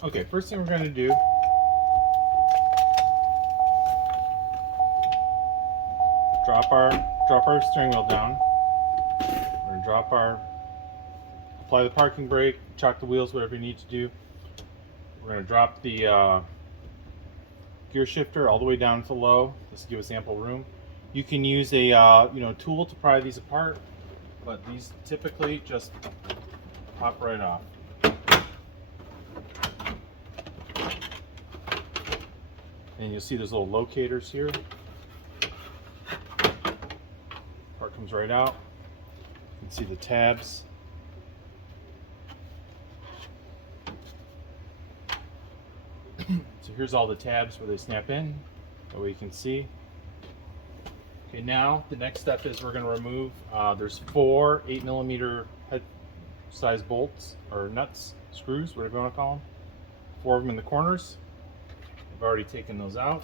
Okay, first thing we're going to do, drop our steering wheel down. We're going to apply the parking brake, chock the wheels, whatever you need to do. We're going to drop the gear shifter all the way down to low. This will give us ample room. You can use a tool to pry these apart, but these typically just pop right off. And you'll see there's little locators here. Part comes right out. You can see the tabs. So here's all the tabs where they snap in. That way you can see. Okay, now the next step is we're going to remove, there's 4 8mm head size bolts, or nuts, screws, whatever you want to call them. 4 of them in the corners. I've already taken those out.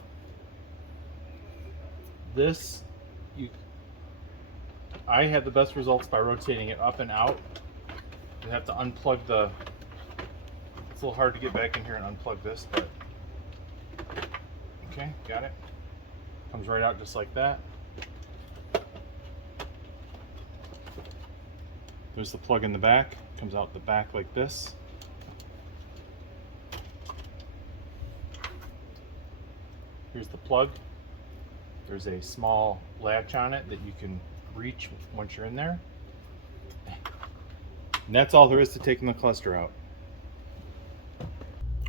I had the best results by rotating it up and out. You have to unplug it's a little hard to get back in here and unplug this, but okay, got it. Comes right out just like that. There's the plug in the back. Comes out the back like this. Here's the plug. There's a small latch on it that you can reach once you're in there. And that's all there is to taking the cluster out.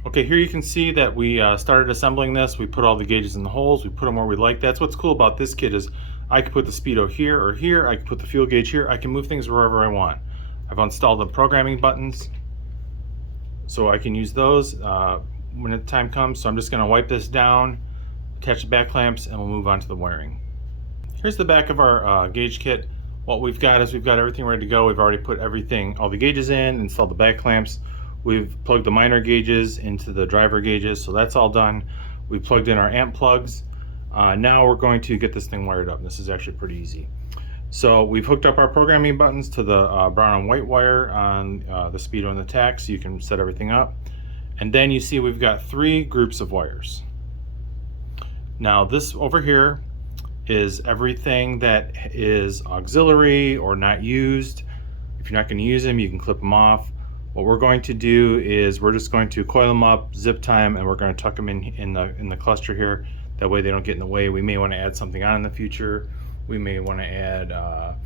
Okay, here you can see that we started assembling this. We put all the gauges in the holes. We put them where we like. That's what's cool about this kit is I can put the speedo here or here. I can put the fuel gauge here. I can move things wherever I want. I've installed the programming buttons, so I can use those when the time comes. So I'm just going to wipe this down, attach the back clamps, and we'll move on to the wiring. Here's the back of our gauge kit. What we've got is we've got everything ready to go. We've already put all the gauges in, installed the back clamps. We've plugged the minor gauges into the driver gauges, so that's all done. We plugged in our amp plugs. Now we're going to get this thing wired up. This is actually pretty easy. So we've hooked up our programming buttons to the brown and white wire on the speedo and the tach, so you can set everything up. And then you see we've got 3 groups of wires. Now this over here is everything that is auxiliary or not used. If you're not going to use them, you can clip them off. What we're going to do is we're just going to coil them up, zip tie them, and we're going to tuck them in the cluster here. That way they don't get in the way. We may want to add something on in the future. We may want to add a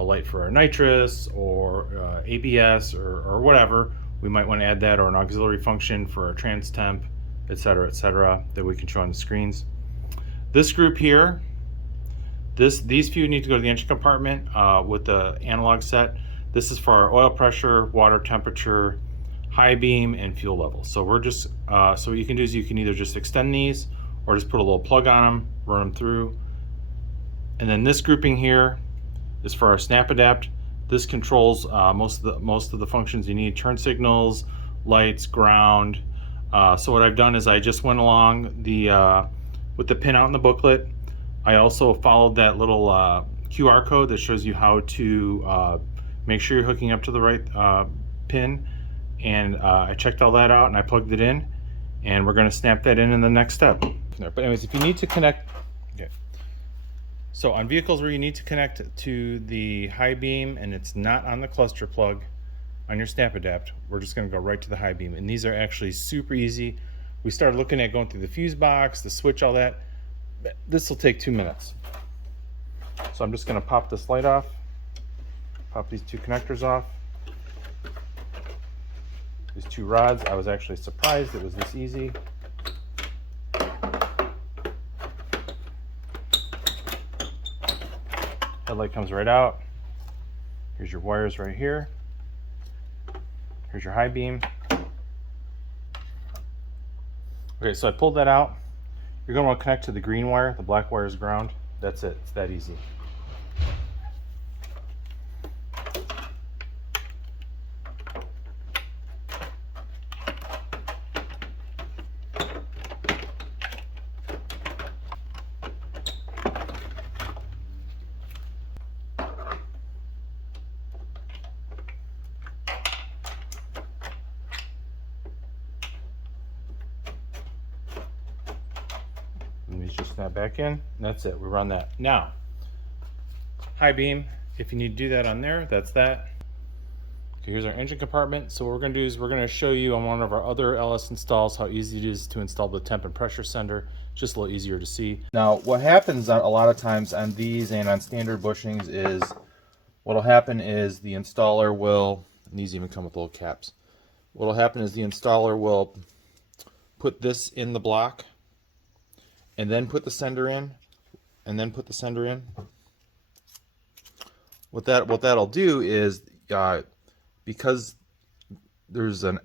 light for our nitrous or ABS or whatever. We might want to add that, or an auxiliary function for our trans temp, etc., that we can show on the screens. This group here, these few need to go to the engine compartment with the analog set. This is for our oil pressure, water temperature, high beam, and fuel level. So we're just, so what you can do is you can either just extend these or just put a little plug on them, run them through. And then this grouping here is for our snap adapt. This controls most of the functions you need: turn signals, lights, ground. So what I've done is I just went along with the pin out in the booklet. I also followed that little QR code that shows you how to make sure you're hooking up to the right pin, and I checked all that out and I plugged it in, and we're going to snap that in the next step. But anyways, if you need to connect, okay. So on vehicles where you need to connect to the high beam and it's not on the cluster plug on your snap adapt, we're just going to go right to the high beam, and these are actually super easy. We started looking at going through the fuse box, the switch, all that. This will take 2 minutes. So I'm just going to pop this light off, pop these 2 connectors off, these 2 rods. I was actually surprised it was this easy. Headlight comes right out. Here's your wires right here. Here's your high beam. Okay, so I pulled that out. You're going to want to connect to the green wire. The black wire is ground. That's it. It's that easy. these just snap back in, and that's it. We run that. Now, high beam, if you need to do that on there, that's that. Okay, here's our engine compartment. So what we're going to do is we're going to show you on one of our other LS installs how easy it is to install the temp and pressure sender. It's just a little easier to see. Now, what happens a lot of times on these and on standard bushings is what'll happen is the installer will, and these even come with little caps. What'll happen is the installer will put this in the block and then put the sender in and then put the sender in. What that'll do is because there's an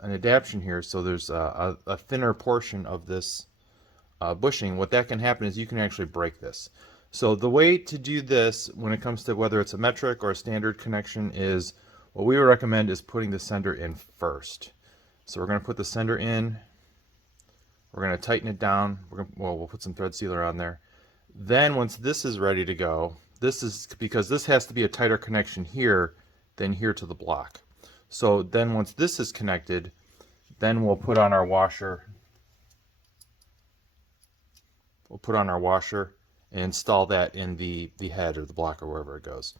adaptation here, so there's a thinner portion of this bushing. What that can happen is you can actually break this. So the way to do this when it comes to whether it's a metric or a standard connection is what we would recommend is putting the sender in first. So we're going to put the sender in. We're going to tighten it down. We'll put some thread sealer on there. Then once this is ready to go, this is because this has to be a tighter connection here than here to the block. So then once this is connected, then we'll put on our washer. We'll put on our washer and install that in the head or the block or wherever it goes.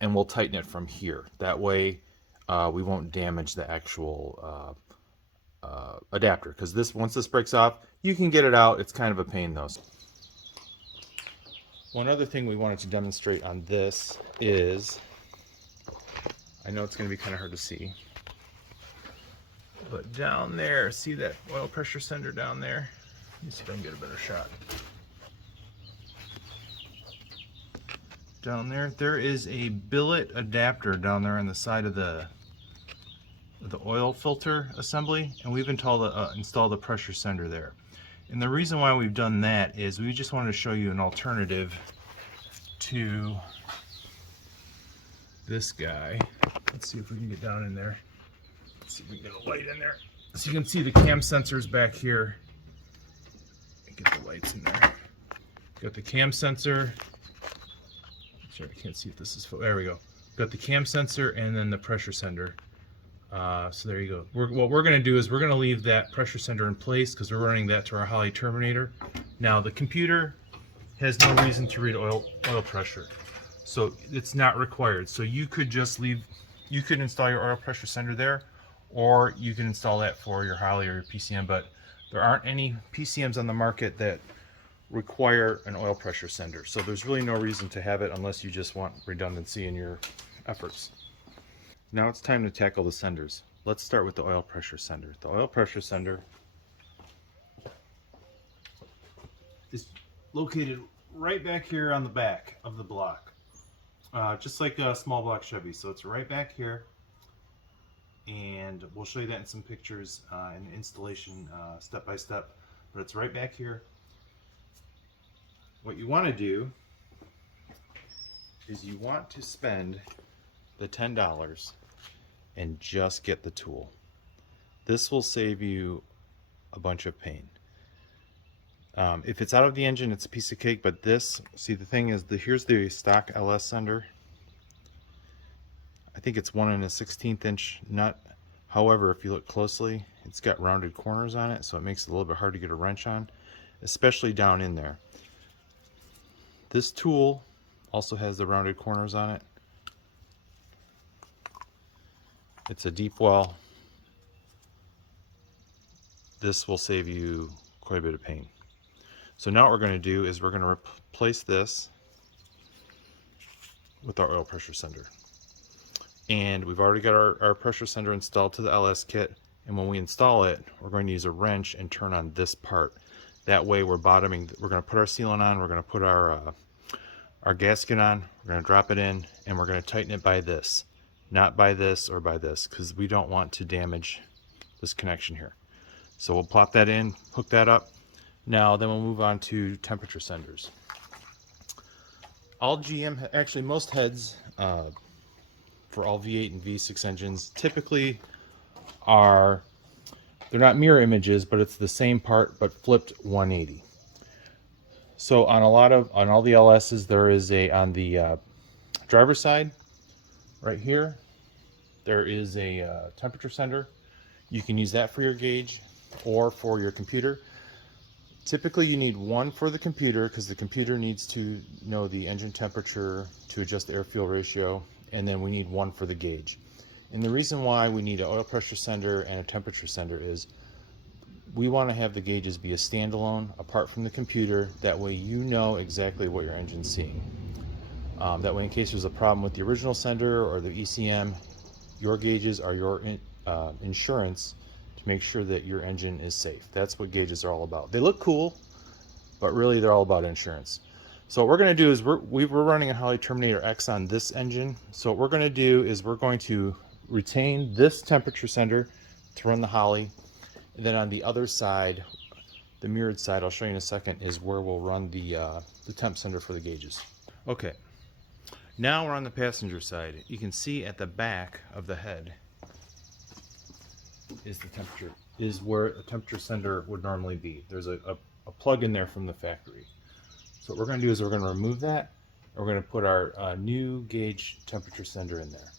And we'll tighten it from here. That way we won't damage the actual adapter, because once this breaks off, you can get it out. It's kind of a pain though. One other thing we wanted to demonstrate on this is, I know it's going to be kind of hard to see, but down there, see that oil pressure sender down there? Let me see if I can get a better shot. Down there, there is a billet adapter down there on the side of the oil filter assembly, and we've installed a pressure sender there. And the reason why we've done that is we just wanted to show you an alternative to this guy. Let's see if we can get down in there. Let's see if we can get a light in there. So you can see the cam sensors back here. Get the lights in there. Got the cam sensor. Sorry, I can't see if this is full. There we go. Got the cam sensor and then the pressure sender. So there you go. What we're going to do is we're going to leave that pressure sender in place because we're running that to our Holley terminator. Now the computer has no reason to read oil pressure, so it's not required. So you could just you could install your oil pressure sender there, or you can install that for your Holley or your PCM. But there aren't any PCMs on the market that require an oil pressure sender, so there's really no reason to have it unless you just want redundancy in your efforts. Now it's time to tackle the senders. Let's start with the oil pressure sender. The oil pressure sender is located right back here on the back of the block, just like a small block Chevy. So it's right back here, and we'll show you that in some pictures in installation step by step, but it's right back here. What you want to do is you want to spend the $10 and just get the tool. This will save you a bunch of pain. If it's out of the engine, it's a piece of cake, but this, see, the thing is, here's the stock LS sender. I think it's 1 1/16 inch nut. However, if you look closely, it's got rounded corners on it, so it makes it a little bit hard to get a wrench on, especially down in there. This tool also has the rounded corners on it. It's a deep well. This will save you quite a bit of pain. So now what we're going to do is we're going to replace this with our oil pressure sender. And we've already got our pressure sender installed to the LS kit. And when we install it, we're going to use a wrench and turn on this part. That way we're bottoming. We're going to put our sealant on. We're going to put our gasket on. We're going to drop it in, and we're going to tighten it by this. Not by this or by this, because we don't want to damage this connection here. So we'll plop that in, hook that up. Now then we'll move on to temperature senders. All GM, actually most heads for all V8 and V6 engines typically they're not mirror images, but it's the same part but flipped 180. So on all the LSs, there is on the driver's side, right here, there is a temperature sender. You can use that for your gauge or for your computer. Typically you need one for the computer because the computer needs to know the engine temperature to adjust the air-fuel ratio, and then we need one for the gauge. And the reason why we need an oil pressure sender and a temperature sender is we want to have the gauges be a standalone apart from the computer. That way you know exactly what your engine's seeing. That way, in case there's a problem with the original sender or the ECM, your gauges are your insurance to make sure that your engine is safe. That's what gauges are all about. They look cool, but really they're all about insurance. So what we're going to do is we're running a Holley Terminator X on this engine. So what we're going to do is we're going to retain this temperature sender to run the Holley. And then on the other side, the mirrored side, I'll show you in a second, is where we'll run the temp sender for the gauges. Okay, now we're on the passenger side. You can see at the back of the head is the temperature, is where a temperature sender would normally be. There's a plug in there from the factory. So what we're going to do is we're going to remove that, and we're going to put our new gauge temperature sender in there.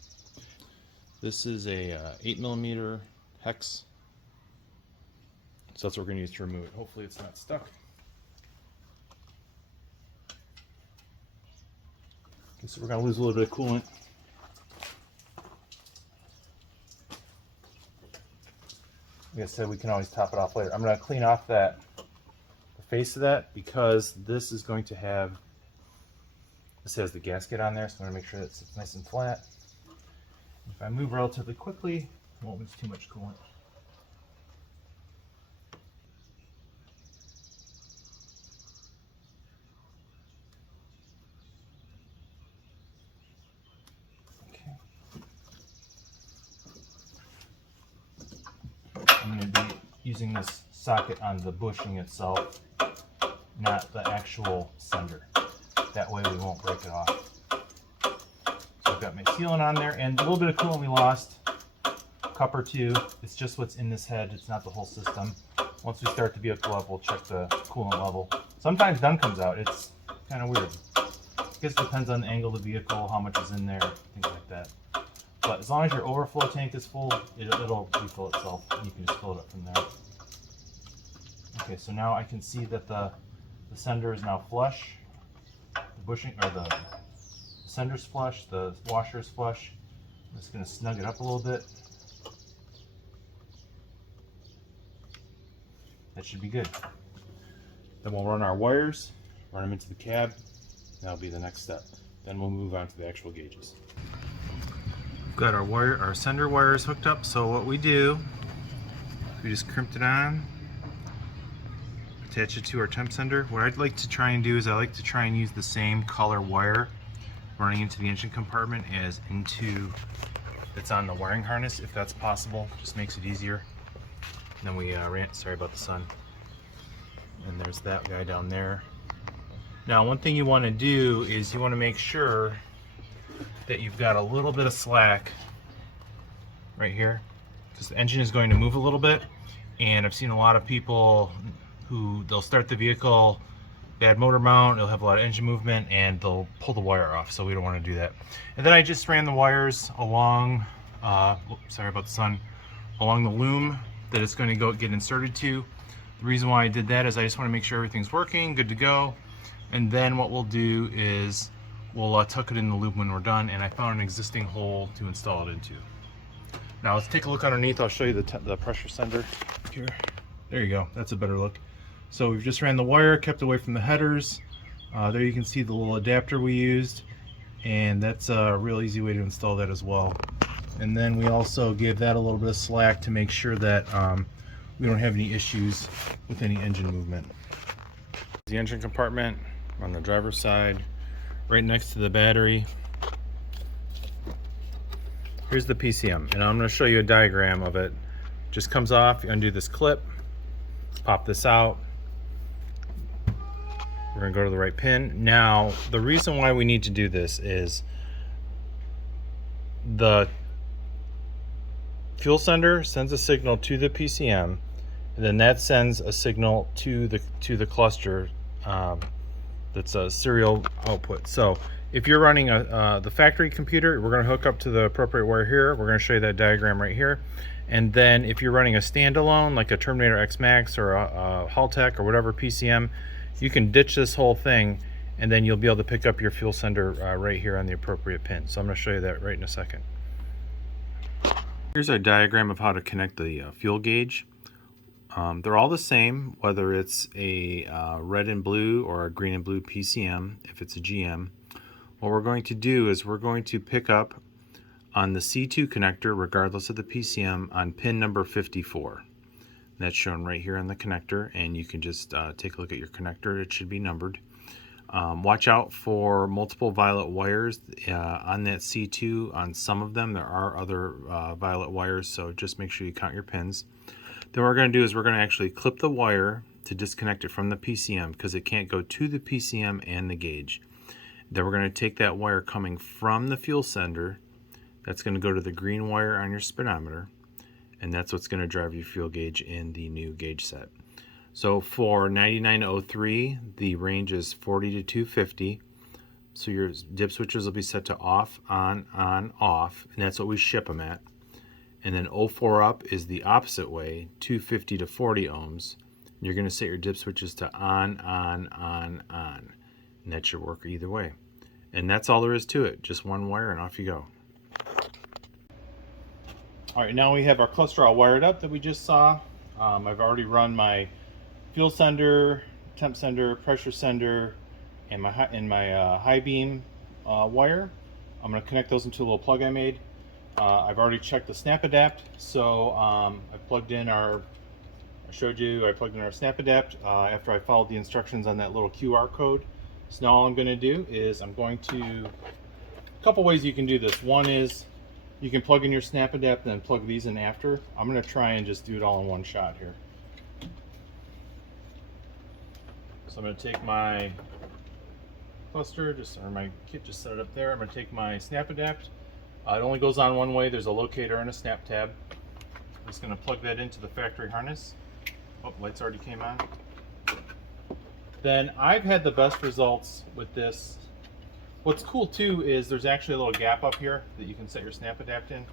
This is a 8mm hex. So that's what we're going to use to remove it. Hopefully it's not stuck. Okay, so we're going to lose a little bit of coolant. Like I said, we can always top it off later. I'm going to clean off the face of that because this is going to have, this has the gasket on there, so I'm going to make sure that it's nice and flat. If I move relatively quickly, it won't lose too much coolant. I'm going to be using this socket on the bushing itself, not the actual sender. That way we won't break it off. So I've got my sealant on there, and a little bit of coolant we lost, a cup or two. It's just what's in this head, it's not the whole system. Once we start the vehicle up, we'll check the coolant level. Sometimes none comes out. It's kind of weird. I guess it depends on the angle of the vehicle, how much is in there, things like that. But as long as your overflow tank is full, it'll refill itself, and you can just fill it up from there. Okay, so now I can see that the sender is now flush. The bushing, or the sender's flush, the washer is flush. I'm just going to snug it up a little bit. That should be good. Then we'll run our wires, run them into the cab. That'll be the next step. Then we'll move on to the actual gauges. Got our sender wires hooked up. So what we do, we just crimped it on, attach it to our temp sender. What I'd like to try and do is I like to try and use the same color wire running into the engine compartment as into that's on the wiring harness, if that's possible. Just makes it easier. And then we ran, sorry about the sun. And there's that guy down there. Now one thing you want to do is you want to make sure that you've got a little bit of slack right here, because the engine is going to move a little bit, and I've seen a lot of people who they'll start the vehicle, bad motor mount, they'll have a lot of engine movement, and they'll pull the wire off, so we don't want to do that. And then I just ran the wires along, sorry about the sun, along the loom that it's going to get inserted to. The reason why I did that is I just want to make sure everything's working, good to go, and then what we'll do is we'll tuck it in the loop when we're done, and I found an existing hole to install it into. Now let's take a look underneath. I'll show you the pressure sender here. There you go, that's a better look. So we've just ran the wire, kept away from the headers. There you can see the little adapter we used, and that's a real easy way to install that as well. And then we also gave that a little bit of slack to make sure that we don't have any issues with any engine movement. The engine compartment on the driver's side, right next to the battery. Here's the PCM, and I'm going to show you a diagram of it. Just comes off, you undo this clip, pop this out. We're going to go to the right pin. Now, the reason why we need to do this is the fuel sender sends a signal to the PCM, and then that sends a signal to the cluster that's a serial output. So if you're running the factory computer, we're going to hook up to the appropriate wire here. We're going to show you that diagram right here. And then if you're running a standalone, like a Terminator X Max or a Haltech or whatever PCM, you can ditch this whole thing, and then you'll be able to pick up your fuel sender right here on the appropriate pin. So I'm going to show you that right in a second. Here's our diagram of how to connect the fuel gauge. They're all the same, whether it's a red and blue or a green and blue PCM, if it's a GM. What we're going to do is we're going to pick up on the C2 connector, regardless of the PCM, on pin number 54. That's shown right here on the connector, and you can just take a look at your connector. It should be numbered. Watch out for multiple violet wires on that C2. On some of them, there are other violet wires, so just make sure you count your pins. Then what we're going to do is we're going to actually clip the wire to disconnect it from the PCM, because it can't go to the PCM and the gauge. Then we're going to take that wire coming from the fuel sender. That's going to go to the green wire on your speedometer, and that's what's going to drive your fuel gauge in the new gauge set. So for 9903, the range is 40 to 250. So your dip switches will be set to off, on, off, and that's what we ship them at. And then 04 up is the opposite way, 250 to 40 ohms. You're going to set your dip switches to on, and that should work either way. And that's all there is to it, just one wire and off you go. All right, now we have our cluster all wired up that we just saw. I've already run my fuel sender, temp sender, pressure sender, and my high beam wire. I'm going to connect those into a little plug I made. I've already checked the snap adapt, so I plugged in our, I plugged in our snap adapt after I followed the instructions on that little QR code. So now all I'm going to do is a couple ways you can do this. One is you can plug in your snap adapt and then plug these in after. I'm going to try and just do it all in one shot here. So I'm going to take my cluster, or my kit, just set it up there. I'm going to take my snap adapt. It only goes on one way. There's a locator and a snap tab. I'm just going to plug that into the factory harness. Oh, lights already came on. Then I've had the best results with this. What's cool too is there's actually a little gap up here that you can set your snap adapt in.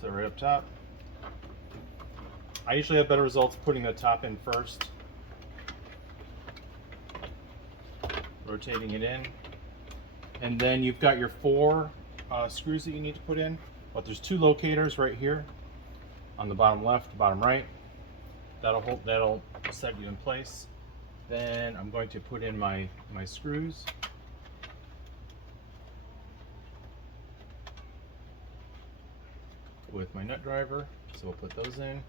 So right up top. I usually have better results putting the top in first. Rotating it in. And then you've got your 4 screws that you need to put in. But there's 2 locators right here on the bottom left, bottom right. That'll set you in place. Then I'm going to put in my screws. With my nut driver, so we'll put those in.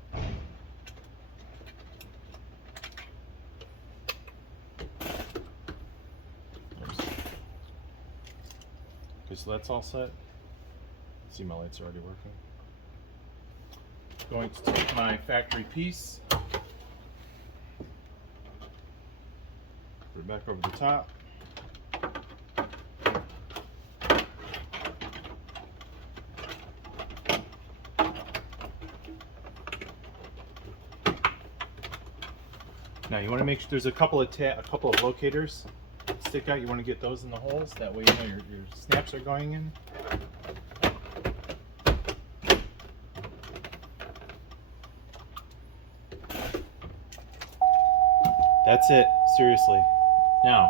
Okay, so that's all set. See, my lights are already working. Going to take my factory piece, put it back over the top. Now you want to make sure there's a couple of locators that stick out. You want to get those in the holes. That way you know your snaps are going in. That's it, seriously. Now,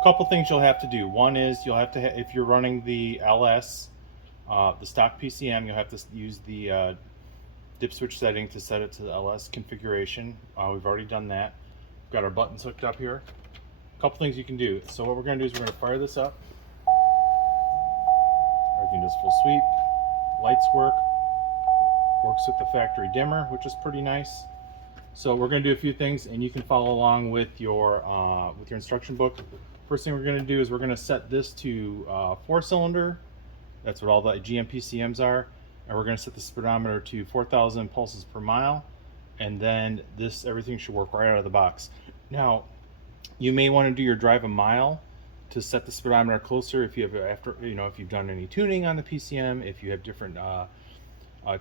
a couple things you'll have to do. One is you'll have to, if you're running the LS, the stock PCM, you'll have to use the dip switch setting to set it to the LS configuration. We've already done that. We've got our buttons hooked up here. A couple things you can do. So what we're going to do is we're going to fire this up. Everything does full sweep. Lights work. Works with the factory dimmer, which is pretty nice. So we're going to do a few things, and you can follow along with your instruction book. First thing we're going to do is we're going to set this to 4-cylinder. That's what all the GMPCMs are. And we're going to set the speedometer to 4,000 pulses per mile. And then everything should work right out of the box. Now, you may want to do your drive a mile to set the speedometer closer if you have if you've done any tuning on the PCM, if you have different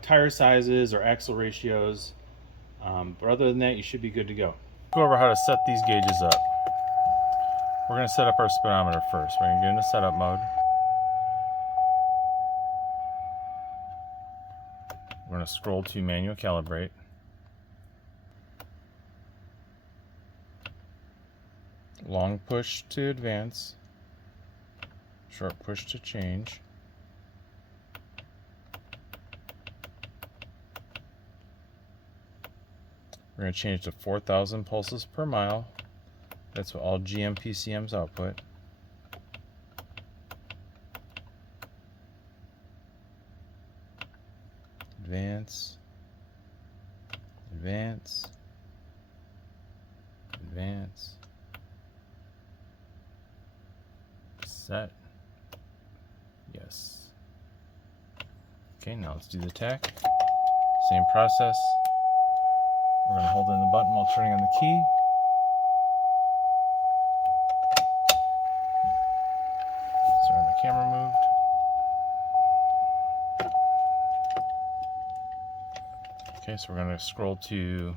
tire sizes or axle ratios. But other than that, you should be good to go. Go over how to set these gauges up. We're going to set up our speedometer first. We're going to get into setup mode. We're going to scroll to manual calibrate. Long push to advance. Short push to change. We're going to change to 4,000 pulses per mile. That's what all GMPCMs output. Advance, advance, advance, set, yes. Okay, now let's do the tach. Same process. We're going to hold in the button while turning on the key. Sorry, my camera moved. Okay, so we're going to scroll to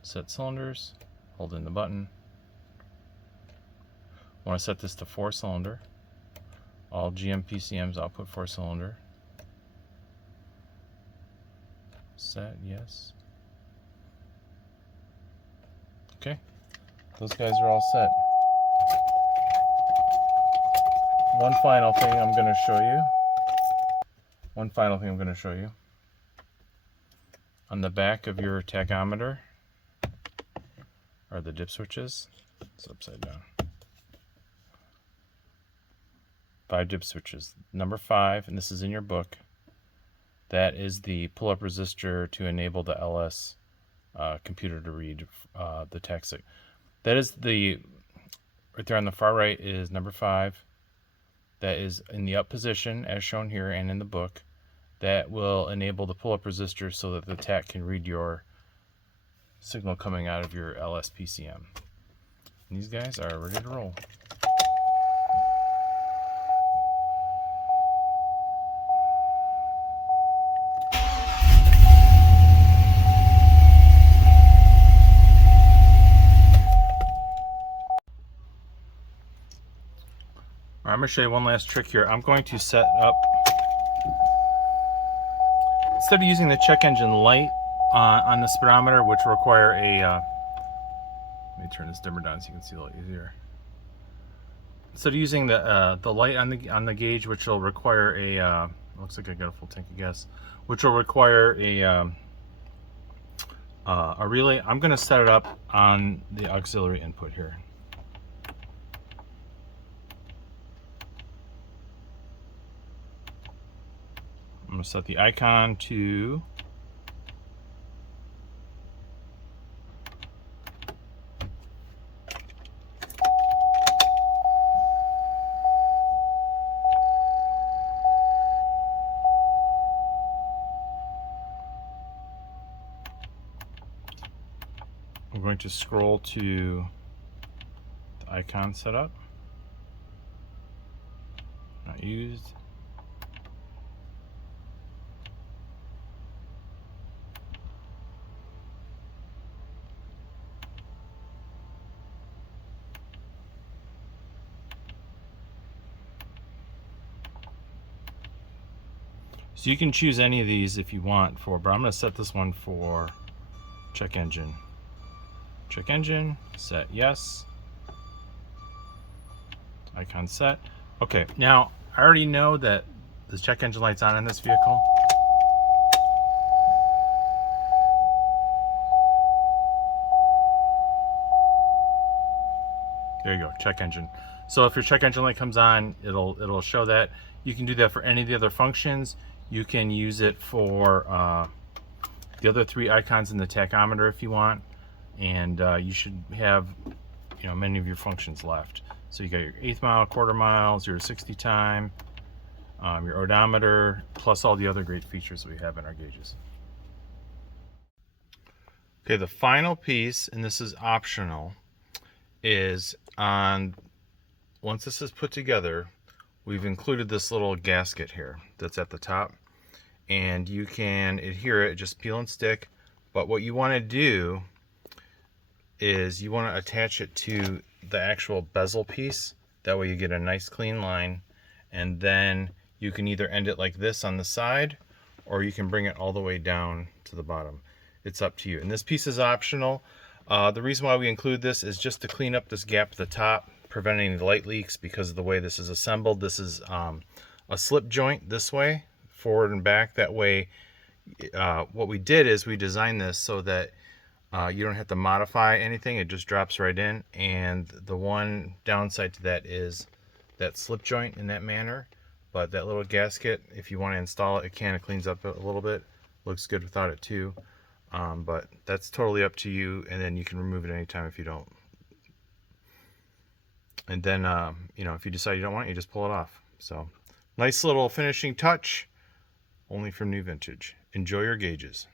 set cylinders, hold in the button. I want to set this to 4-cylinder. All GMPCMs output 4-cylinder. Set, yes. Okay, those guys are all set. One final thing I'm going to show you. On the back of your tachometer are the dip switches. It's upside down. 5 dip switches. Number 5, and this is in your book, that is the pull-up resistor to enable the LS computer to read the tach sig. That is the, right there on the far right is number 5. That is in the up position as shown here and in the book. That will enable the pull-up resistor so that the tach can read your signal coming out of your LS PCM. And these guys are ready to roll. I'm going to show you one last trick here. I'm going to set up, instead of using the check engine light on the speedometer, which will require a, let me turn this dimmer down so you can see a little easier. Instead of using the light on the gauge, which will require a, looks like I got a full tank of gas, which will require a relay, I'm going to set it up on the auxiliary input here. I'm going to set the icon to I'm going to scroll to the icon setup. Not used. So you can choose any of these if you want for, but I'm going to set this one for check engine. Check engine, set yes. Icon set. Okay, now I already know that the check engine light's on in this vehicle. There you go, check engine. So if your check engine light comes on, it'll show that. You can do that for any of the other functions. You can use it for the other 3 icons in the tachometer if you want, and you should have, you know, many of your functions left. So you got your 1/8 mile, 1/4 mile, 0 to 60 time, your odometer, plus all the other great features we have in our gauges. Okay, the final piece, and this is optional, is on, once this is put together, we've included this little gasket here that's at the top, and you can adhere it, just peel and stick. But what you want to do is you want to attach it to the actual bezel piece. That way you get a nice clean line, and then you can either end it like this on the side, or you can bring it all the way down to the bottom. It's up to you. And this piece is optional. The reason why we include this is just to clean up this gap at the top, preventing the light leaks because of the way this is assembled. This is a slip joint this way, forward and back. That way, what we did is we designed this so that you don't have to modify anything. It just drops right in. And the one downside to that is that slip joint in that manner. But that little gasket, if you want to install it, it kind of cleans up a little bit. Looks good without it too. But that's totally up to you, and then you can remove it anytime if you don't. And then, you know, if you decide you don't want it, you just pull it off. So, nice little finishing touch, only from New Vintage. Enjoy your gauges.